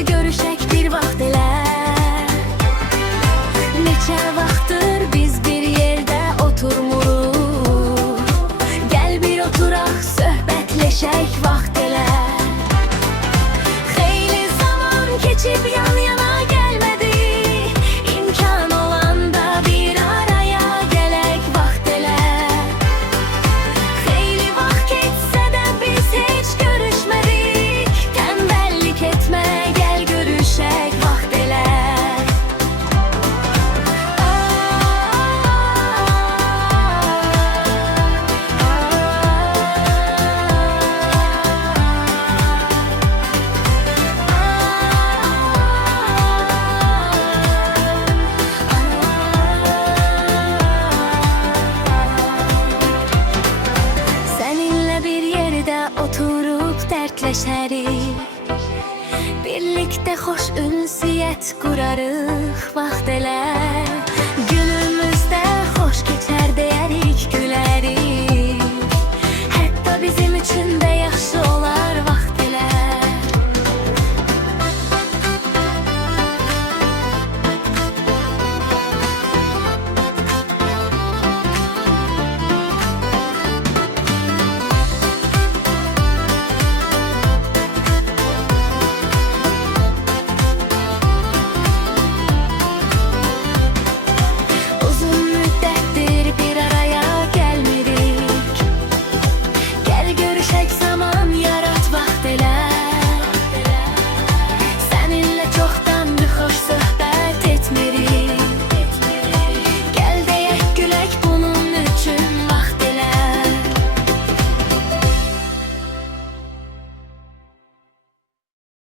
da görüşək bir vaxt elə. Neçə vaxtdır biz bir yerdə oturmuruq. Gəl bir oturaq, söhbətləşək vaxt elə. Xeyli zaman keçib yan yana gəlmədik. İmkan olanda bir araya gələk vaxt elə. Xeyli vaxt keçsə də biz heç görüşmədik. Tənbəllik etmə, gəl görüşək vaxt elə. Səninlə bir yerdə oturub dərdləşərik. Birlikdə xoş ünsiyyət qurarıq vaxt elə.